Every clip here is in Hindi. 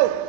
बढ़िया।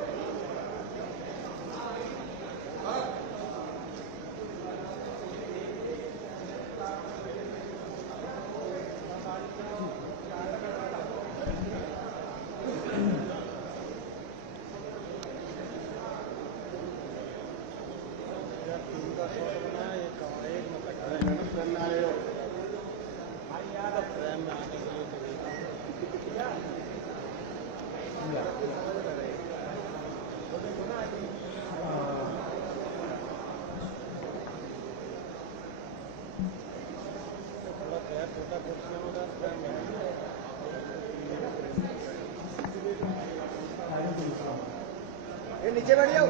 नीचे बैठ जाओ।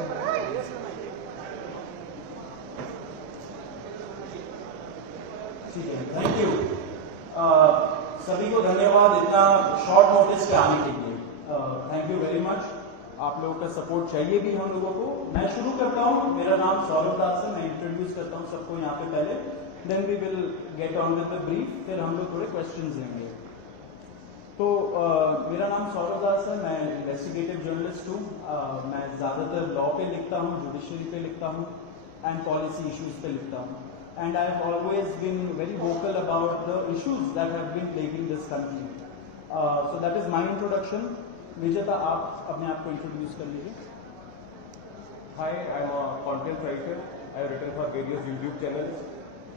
ठीक है, थैंक यू। सभी को धन्यवाद इतना शॉर्ट नोटिस पे आने के लिए। Thank you very much. आप लोगों का सपोर्ट चाहिए भी हम लोगों को। मैं शुरू करता हूँ। मेरा नाम सौरभ दास है। मैं इंट्रोड्यूस करता हूँ सबको यहाँ पे पहले, then we will get on with the brief, फिर हम लोग थोड़े क्वेश्चंस लेंगे। तो मेरा नाम सौरभ दास है। मैं इन्वेस्टिगेटिव जर्नलिस्ट हूँ। मैं ज़्यादातर लॉ पे लिखता हूँ, जुडिशरी पे लिखता हूँ एंड पॉलिसी इश्यूज पे लिखता हूँ। And I have always been very vocal about the issues that have been plaguing this country. So that is my introduction. Vijeta, आप अपने आप को इंट्रोड्यूस कर लीजिए। Hi, I'm a content writer. I have written for various YouTube channels.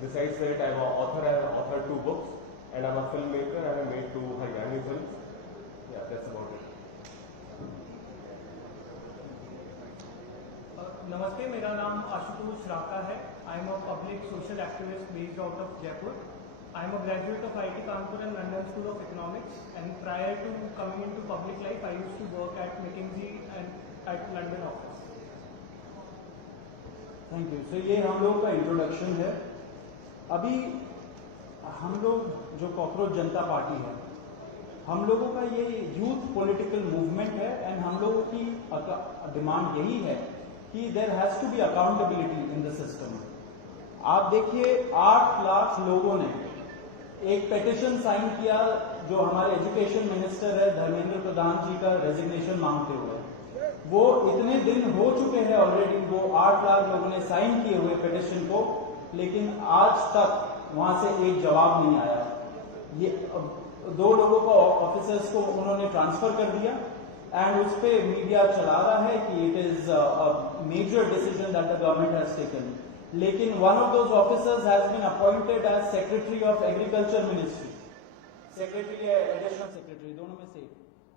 Besides that, I'm an author. I have authored 2 books, and I'm a filmmaker. I have made 2 Haryani films. Yeah, that's about it. नमस्ते, मेरा नाम आशुतोष राका है। I am a public social activist based out of Jaipur. I am a graduate of IIT Kanpur and London School of Economics, and prior to coming into public life I used to work at McKinsey and at London office. Thank you. So ये हम लोग का इंट्रोडक्शन है। अभी हम लोग जो कॉकरोच जनता पार्टी है, हम लोगों का ये यूथ पॉलिटिकल मूवमेंट है एंड हम लोगों की डिमांड यही है कि there has to be accountability in the system. आप देखिए 8 लाख लोगों ने एक पेटिशन साइन किया जो हमारे एजुकेशन मिनिस्टर है धर्मेंद्र प्रधान जी का रेजिग्नेशन मांगते हुए। वो इतने दिन हो चुके हैं ऑलरेडी, वो 8 लाख लोगों ने साइन किए हुए पेटिशन को, लेकिन आज तक वहां से एक जवाब नहीं आया। ये 2 लोगों को ऑफिसर्स को उन्होंने ट्रांसफर कर दिया एंड उस पर मीडिया चला रहा है कि it is a major decision that the government has taken. लेकिन one of those officers has been appointed as secretary of agriculture ministry, secretary या एडिशनल सेक्रेटरी, दोनों में से।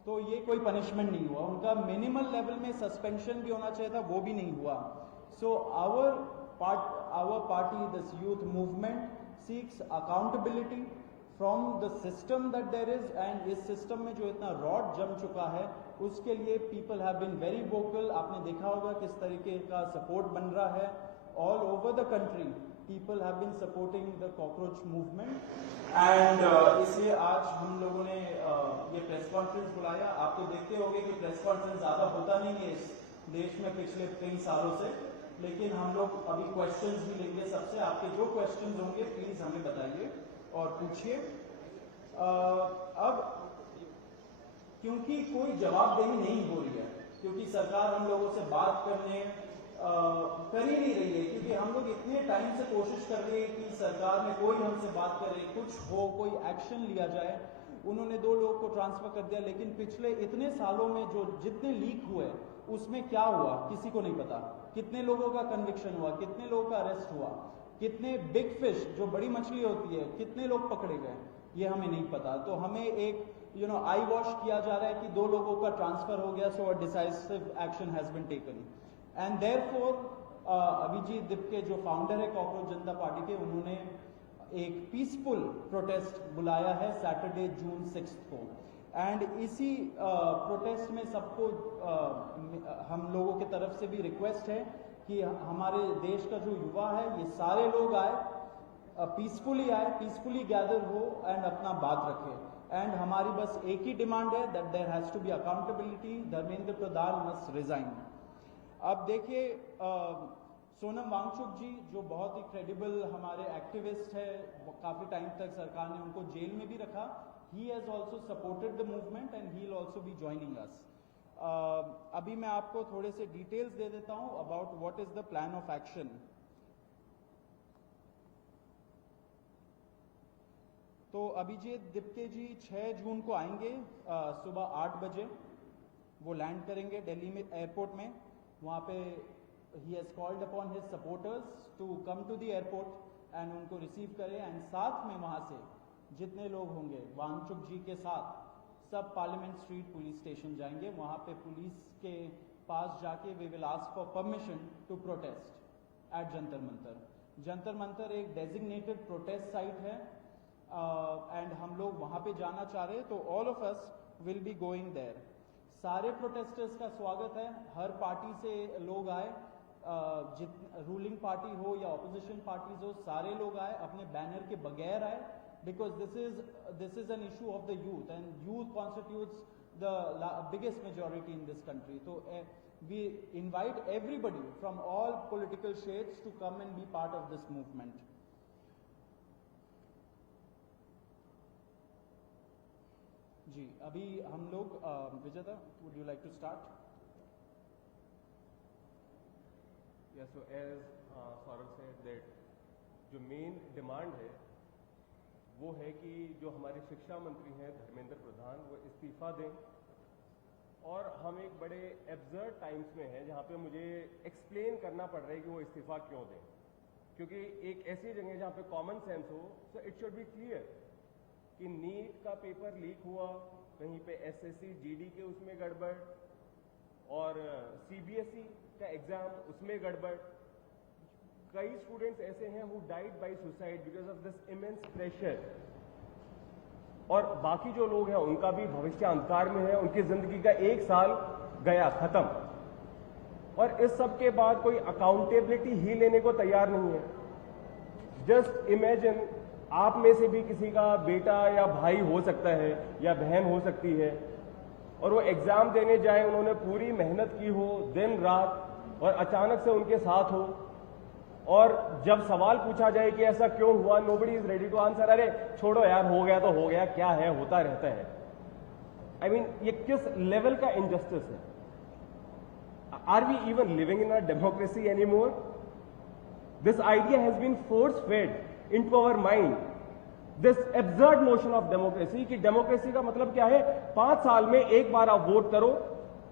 तो ये कोई पनिशमेंट नहीं हुआ उनका। मिनिमल लेवल में सस्पेंशन भी होना चाहिए था, वो भी नहीं हुआ। So our party, this youth movement seeks accountability from the system that there is, and इस सिस्टम में जो इतना रॉड जम चुका है उसके लिए people have been very vocal. आपने देखा होगा किस तरीके का सपोर्ट बन रहा है all over the country. People have been supporting the cockroach movement and इसलिए आज हम लोगों ने ये प्रेस कॉन्फ्रेंस बुलाया। आप तो देखते होंगे कि प्रेस कॉन्फ्रेंस ज्यादा होता नहीं है इस देश में पिछले कई सालों से, लेकिन हम लोग अभी क्वेश्चंस भी लेंगे सबसे। आपके जो क्वेश्चंस होंगे प्लीज हमें बताइए और पूछिए। अब क्योंकि कोई जवाबदेही नहीं हो रही है, क्योंकि सरकार हम लोगों से बात करने कर ही नहीं रही है, क्योंकि हम लोग इतने टाइम से कोशिश कर रहे हैं कि सरकार में कोई हमसे बात करे, कुछ हो, कोई एक्शन लिया जाए। उन्होंने 2 लोगों को ट्रांसफर कर दिया, लेकिन पिछले इतने सालों में जो जितने लीक हुए उसमें क्या हुआ किसी को नहीं पता। कितने लोगों का कन्विक्शन हुआ, कितने लोगों का अरेस्ट हुआ, कितने बिग फिश जो बड़ी मछली होती है कितने लोग पकड़े गए, ये हमें नहीं पता। तो हमें एक आई वॉश किया जा रहा है कि 2 लोगों का ट्रांसफर हो गया, so a decisive action has been taken. And therefore Abhijit Dipke जो फाउंडर है कॉकरोच जनता पार्टी के, उन्होंने एक पीसफुल प्रोटेस्ट बुलाया है सैटरडे जून 6 को। एंड इसी प्रोटेस्ट में सबको हम लोगों की तरफ से भी रिक्वेस्ट है कि हमारे देश का जो युवा है ये सारे लोग आए, पीसफुली आए, पीसफुली गैदर हो एंड अपना बात रखें। एंड हमारी बस एक ही डिमांड है that there has to be accountability, Dharmendra Pradhan must resign. अब देखिए सोनम वांगचुक जी जो बहुत ही क्रेडिबल हमारे एक्टिविस्ट है, काफी टाइम तक सरकार ने उनको जेल में भी रखा। He has also supported the movement and he will also be joining us. अभी मैं आपको थोड़े से डिटेल्स दे देता हूं about what is the plan of action. तो अभिजीत दिप्ते जी 6 जून को आएंगे सुबह 8 बजे। वो लैंड करेंगे दिल्ली में एयरपोर्ट में। वहाँ पे ही has called upon his supporters to come to the airport and उनको रिसीव करें। एंड साथ में वहाँ से जितने लोग होंगे वांगचुक जी के साथ सब पार्लियामेंट स्ट्रीट पुलिस स्टेशन जाएंगे। वहाँ पे पुलिस के पास जाके we will ask for permission to protest at Jantar Mantar. Jantar Mantar एक डेजिग्नेटेड प्रोटेस्ट साइट है एंड हम लोग वहाँ पे जाना चाह रहे हैं, तो all of us will be going there. सारे प्रोटेस्टर्स का स्वागत है, हर पार्टी से लोग आए, रूलिंग पार्टी हो या ऑपोजिशन पार्टीज हो, सारे लोग आए, अपने बैनर के बगैर आए, because this is an issue of the youth and youth constitutes the biggest majority in this country. So we invite everybody from all political shades to come and be part of this movement. जी अभी हम लोग विजेता, would you like to start? Yeah, so as Saurabh said that जो मेन डिमांड है वो है कि जो हमारे शिक्षा मंत्री हैं धर्मेंद्र प्रधान वो इस्तीफा दें। और हम एक बड़े एब्सर्ड टाइम्स में हैं जहाँ पे मुझे एक्सप्लेन करना पड़ रहा है कि वो इस्तीफा क्यों दें, क्योंकि एक ऐसी जगह जहाँ पे कॉमन सेंस हो, so it should be clear कि नीट का पेपर लीक हुआ, कहीं पे एसएससी जीडी के उसमें गड़बड़ और सीबीएसई का एग्जाम उसमें गड़बड़। कई स्टूडेंट्स ऐसे हैं who died by suicide because of this immense pressure, और बाकी जो लोग हैं उनका भी भविष्य अंधकार में है, उनकी जिंदगी का 1 साल गया खत्म, और इस सब के बाद कोई अकाउंटेबिलिटी ही लेने को तैयार नहीं है। जस्ट इमेजिन आप में से भी किसी का बेटा या भाई हो सकता है या बहन हो सकती है, और वो एग्जाम देने जाए, उन्होंने पूरी मेहनत की हो दिन रात, और अचानक से उनके साथ हो, और जब सवाल पूछा जाए कि ऐसा क्यों हुआ, nobody is ready to answer. अरे छोड़ो यार, हो गया तो हो गया, क्या है, होता रहता है। आई मीन ये किस लेवल का इनजस्टिस है? Are we even living in a democracy anymore? This idea has been force fed into our mind, this absurd notion of democracy, कि डेमोक्रेसी का मतलब क्या है? 5 साल में एक बार आप वोट करो,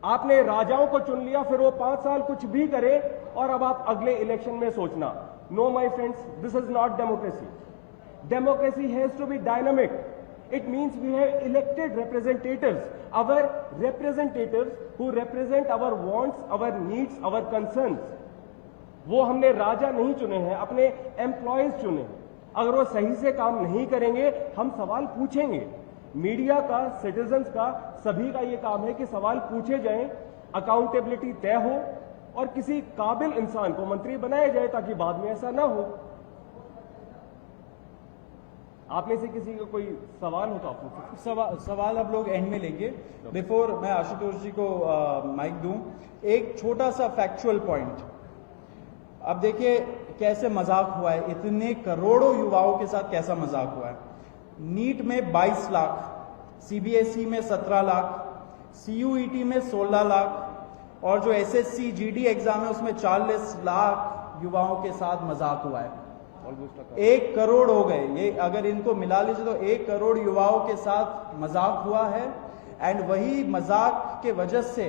आपने राजाओं को चुन लिया, फिर वो 5 साल कुछ भी करे, और अब आप अगले इलेक्शन में सोचना। No my friends, this is not democracy. Democracy has to be dynamic. It means we have elected representatives, our representatives who represent our wants, our needs, our concerns. वो हमने राजा नहीं चुने हैं, अपने एम्प्लॉयज चुने हैं। अगर वो सही से काम नहीं करेंगे, हम सवाल पूछेंगे। मीडिया का, सिटीजन्स का, सभी का ये काम है कि सवाल पूछे जाएं, अकाउंटेबिलिटी तय हो, और किसी काबिल इंसान को मंत्री बनाया जाए ताकि बाद में ऐसा ना हो। आप में से किसी का कोई सवाल हो तो आप पूछ सकते। सवाल आप लोग एंड में लेंगे। बिफोर मैं आशुतोष जी को माइक दूं, एक छोटा सा फैक्चुअल पॉइंट। अब देखिए कैसे मजाक हुआ है, इतने करोड़ों युवाओं के साथ कैसा मजाक हुआ है। नीट में 22 लाख, सीबीएसई में 17 लाख, सीयूईटी में 16 लाख, और जो एसएससी जीडी एग्जाम है उसमें 40 लाख युवाओं के साथ मजाक हुआ है। ऑलमोस्ट 1 करोड़ हो गए। ये अगर इनको मिला लीजिए तो 1 करोड़ युवाओं के साथ मजाक हुआ है। एंड वही मजाक के वजह से,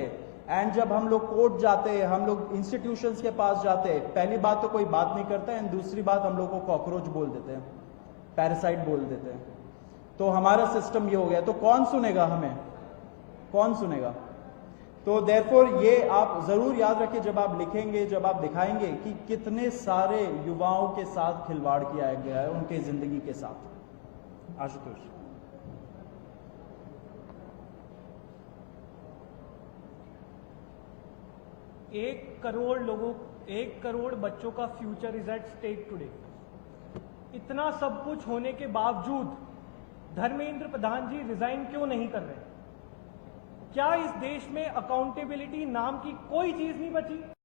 एंड जब हम लोग कोर्ट जाते हैं, हम लोग इंस्टीट्यूशंस के पास जाते हैं, पहली बात तो कोई बात नहीं करता है, एंड दूसरी बात हम लोग को कॉकरोच बोल देते हैं, पैरासाइट बोल देते हैं। तो हमारा सिस्टम ये हो गया, तो कौन सुनेगा हमें, कौन सुनेगा? तो देयरफॉर ये आप जरूर याद रखिए जब आप लिखेंगे, जब आप दिखाएंगे कि कितने सारे युवाओं के साथ खिलवाड़ किया गया है, उनके जिंदगी के साथ। आशुतोष। एक करोड़ बच्चों का future is at stake today. इतना सब कुछ होने के बावजूद धर्मेंद्र प्रधान जी रिजाइन क्यों नहीं कर रहे? क्या इस देश में अकाउंटेबिलिटी नाम की कोई चीज नहीं बची?